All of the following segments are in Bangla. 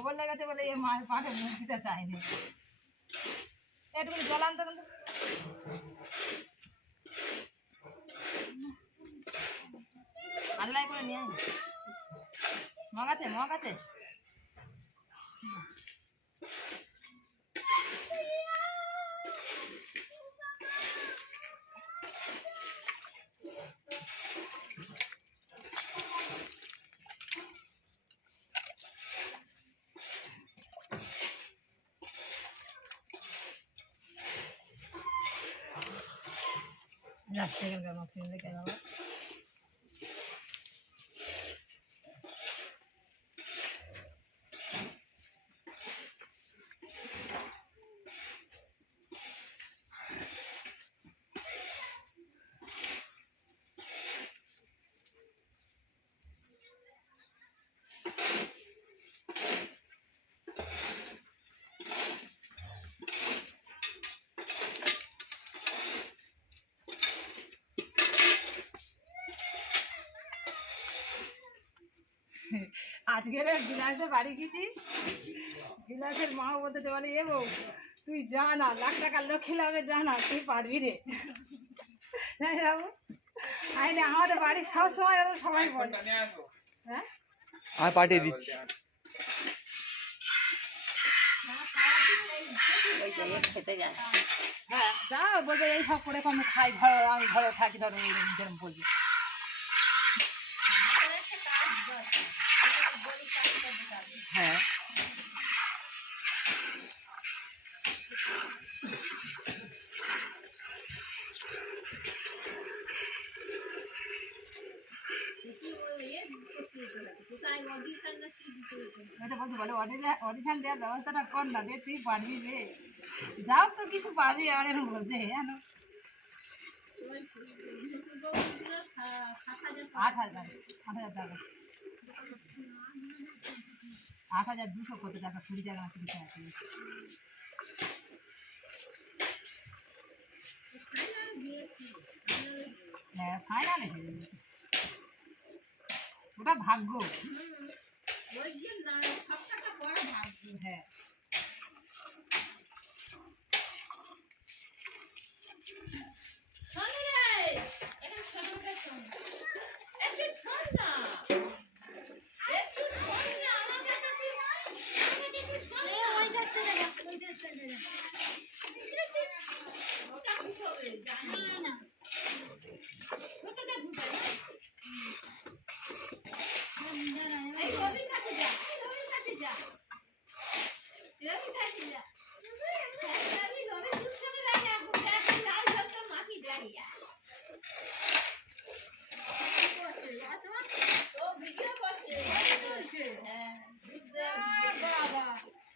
খবর লাগাতে বলে এই মাছ পাঠে মুখ দিতে চায়নি একটু জল আনতে আল্লাহ করে নিয়ে মগ আছে যাচ্ছে কেন দেখে যাবো আজকে বিলাসের বাড়ি গেছি বিলাসের মা বলতে বলে এ বউ তুই জানা লাখ টাকার লক্ষ্মী লাভে জানা তুই পারবি রে বাবু আইনে আমাদের বাড়ি সবসময় সবাই বলে হ্যাঁ আমি পাঠিয়ে দিচ্ছি হ্যাঁ যাও বলবে এই সব করে আমি খাই আমি ঘরে থাকি ধরো যেরকম বলছি হ্যাঁ বলে অডিশন দেওয়ার ব্যবস্থাটা কর না রে তুই পারবি রে যাও তো কিছু পাবি আর এরকম বলতে জানো 8,000 টাকা 8,200 কত টাকা 20 টাকা 30 টাকা হ্যাঁ ফাইনাল ওটা ভাগ্য হ্যাঁ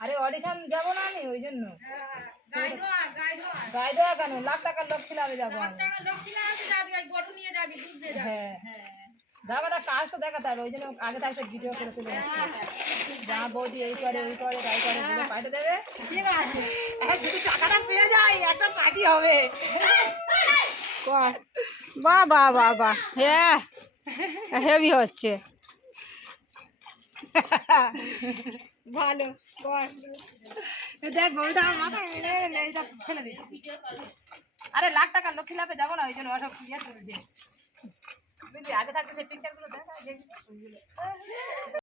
আরে অডিশন যাবো না আমি ওই জন্য গাই দেওয়া কেন লাখ টাকার লক্ষ্মী লাভে যাবো হ্যাঁ জায়গাটা কাজ তো দেখাতে হবে ওই জন্য আগে থাকতে ভিডিও করে তুলে যা বৌদি এই করে ওই করে তাই করে পাঠিয়ে দেবে ঠিক আছে যদি টাকাটা পেয়ে যাই একটা পার্টি হবে বাহ বাহ বাহ বাহ হ্যাঁ হেভি হচ্ছে ভালো দেখ বউটা মাথায় ফেলে দিচ্ছি আরে লাখ টাকার লক্ষ্মী লাভে যাবো না ওই জন্য ওসব ইয়ে চলছে আগে থাকতে সেই পিকচারগুলো দেখা